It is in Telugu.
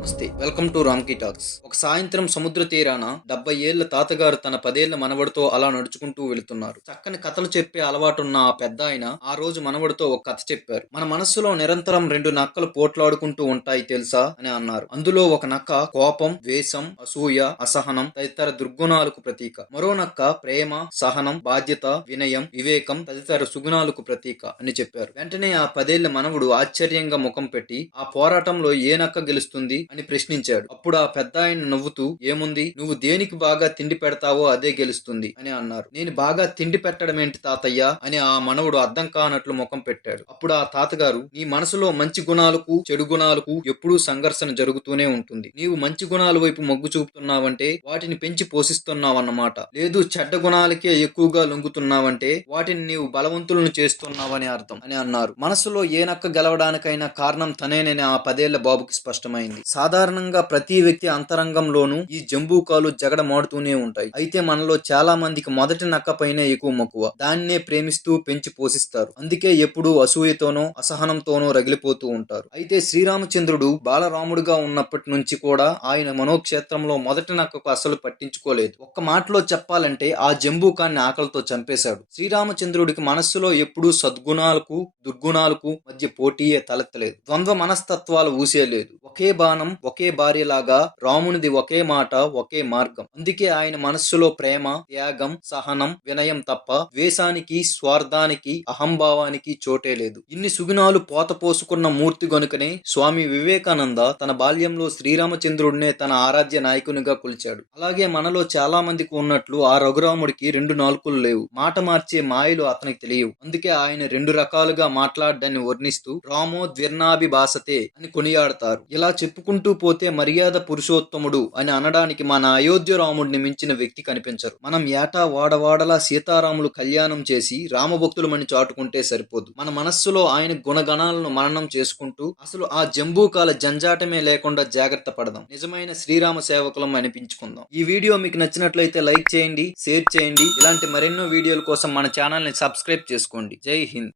నమస్తే. వెల్కమ్ టు రామ్కీ టాక్స్ ఒక సాయంత్రం సముద్ర తీరాన డెబ్బై ఏళ్ళ తాతగారు తన పదేళ్ళ మనవడితో అలా నడుచుకుంటూ వెళుతున్నారు. చక్కని కథలు చెప్పే అలవాటున్న ఆ పెద్ద ఆయన ఆ రోజు మనవడితో ఒక కథ చెప్పారు. మన మనస్సులో నిరంతరం రెండు నక్కలు పోట్లాడుకుంటూ ఉంటాయి తెలుసా అని అన్నారు. అందులో ఒక నక్క కోపం ద్వేషం అసూయ అసహనం తదితర దుర్గుణాలకు ప్రతీక. మరో నక్క ప్రేమ సహనం బాధ్యత వినయం వివేకం తదితర సుగుణాలకు ప్రతీక అని చెప్పారు. వెంటనే ఆ పదేళ్ళ మనవుడు ఆశ్చర్యంగా ముఖం పెట్టి ఆ పోరాటంలో ఏ నక్క గెలుస్తుంది? అని ప్రశ్నించాడు. అప్పుడు ఆ పెద్ద ఆయన నవ్వుతూ ఏముంది? నువ్వు దేనికి బాగా తిండి పెడతావో అదే గెలుస్తుంది అని అన్నారు. నేను బాగా తిండి పెట్టడం ఏంటి తాతయ్య? అని ఆ మనవుడు అర్థం కానట్లు ముఖం పెట్టాడు. అప్పుడు ఆ తాతగారు నీ మనసులో మంచి గుణాలకు చెడు గుణాలకు ఎప్పుడూ సంఘర్షణ జరుగుతూనే ఉంటుంది. నీవు మంచి గుణాల వైపు మొగ్గు చూపుతున్నావంటే వాటిని పెంచి పోషిస్తున్నావన్నమాట. లేదు చెడ్డ గుణాలకే ఎక్కువగా లొంగుతున్నావంటే వాటిని నీవు బలవంతులను చేస్తున్నావని అర్థం అని అన్నారు. మనసులో ఏ నక్క గెలవడానికైనా కారణం తనేనని ఆ పదేళ్ళ బాబుకి స్పష్టమైంది. సాధారణంగా ప్రతి వ్యక్తి అంతరంగంలోనూ ఈ జంబూకాలు జగడమాడుతూనే ఉంటాయి. అయితే మనలో చాలా మందికి మొదటి నక్క పైనే ఎక్కువ మక్కువ. దాన్నే ప్రేమిస్తూ పెంచి పోషిస్తారు. అందుకే ఎప్పుడూ అసూయతోనో అసహనంతోనో రగిలిపోతూ ఉంటారు. అయితే శ్రీరామచంద్రుడు బాలరాముడుగా ఉన్నప్పటి నుంచి కూడా ఆయన మనోక్షేత్రంలో మొదటి నక్కకు అసలు పట్టించుకోలేదు. ఒక్క మాటలో చెప్పాలంటే ఆ జంబూకాన్ని ఆకలితో చంపేశాడు. శ్రీరామచంద్రుడికి మనస్సులో ఎప్పుడూ సద్గుణాలకు దుర్గుణాలకు మధ్య పోటీయే తలెత్తలేదు. ద్వంద్వ మనస్తత్వాలు ఊసేలేదు. ఒకే బాణం ఒకే భార్యలాగా రామునిది ఒకే మాట ఒకే మార్గం. అందుకే ఆయన మనస్సులో ప్రేమ త్యాగం సహనం వినయం తప్ప ద్వేషానికి స్వార్థానికి అహంభావానికి చోటే లేదు. ఇన్ని సుగుణాలు పోత పోసుకున్న మూర్తి గనుకనే స్వామి వివేకానంద తన బాల్యంలో శ్రీరామచంద్రుడినే తన ఆరాధ్య నాయకునిగా కొలిచాడు. అలాగే మనలో చాలా మందికి ఉన్నట్లు ఆ రఘురాముడికి రెండు నాలుకలు లేవు. మాట మార్చే మాయలు అతనికి తెలియవు. అందుకే ఆయన రెండు రకాలుగా మాట్లాడ్డాన్ని వర్ణిస్తూ రామో ద్విర్నాభిభాసతే అని కొనియాడతారు. ఇలా చెప్పుకుంటూ పోతే మర్యాద పురుషోత్తముడు అని అనడానికి మన అయోధ్య రాముడిని మించిన వ్యక్తి కనిపించరు. మనం ఏటా వాడవాడలా సీతారాములు కళ్యాణం చేసి రామభక్తులమని చాటుకుంటే సరిపోదు. మన మనస్సులో ఆయన గుణగణాలను మననం చేసుకుంటూ అసలు ఆ జంబూకాల జంజాటమే లేకుండా జాగ్రత్త పడదాం. నిజమైన శ్రీరామ సేవకులం అనిపించుకుందాం. ఈ వీడియో మీకు నచ్చినట్లయితే లైక్ చేయండి షేర్ చేయండి. ఇలాంటి మరెన్నో వీడియోల కోసం మన ఛానల్ని సబ్స్క్రైబ్ చేసుకోండి. జై హింద్.